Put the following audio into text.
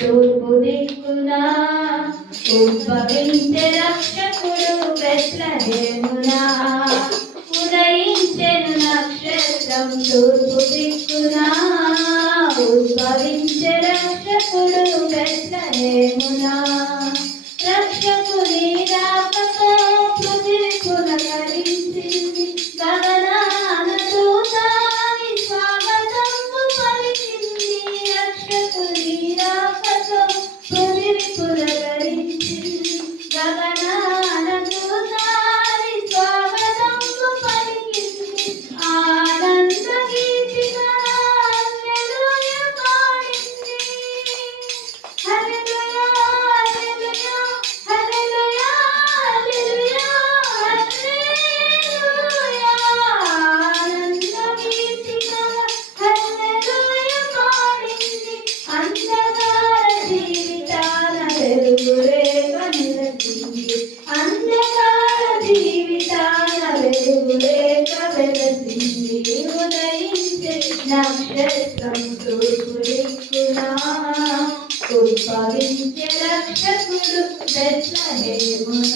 తూర్పు దిక్కున ఉద్భవించే రక్షకుడు బెత్లెహేమున. ఉదయించెను నక్షత్రం తూర్పు దిక్కున ఉద్భవించే రక్షకుడు బెత్లెహేమున. రక్షకుని రాకతో పృథివీ పులకరించింది, గగనాన దూతాని స్వాగతము పలికింది. రక్షకుని రాకతో పృథివీ పులకరించింది, గగనాన దూతాని స్వాగతము పలికింది. ఆనంద గీతిగా హల్లెలూయా పాడింది. హల్లెలూయా హల్లెలూయా హల్లెలూయా హల్లెలూయా ఆనంద గీతిగా హల్లెలూయా పాడింది. అంధకార జీవితాన వెలుగురేఖ నిలచింది, అంధకార జీవితాన వెలుగురేఖ వెలసింది. ఉదయించే నక్షత్రం తూర్పు దిక్కున ఉద్భవించే రక్షకుడు బెత్లెహేమున.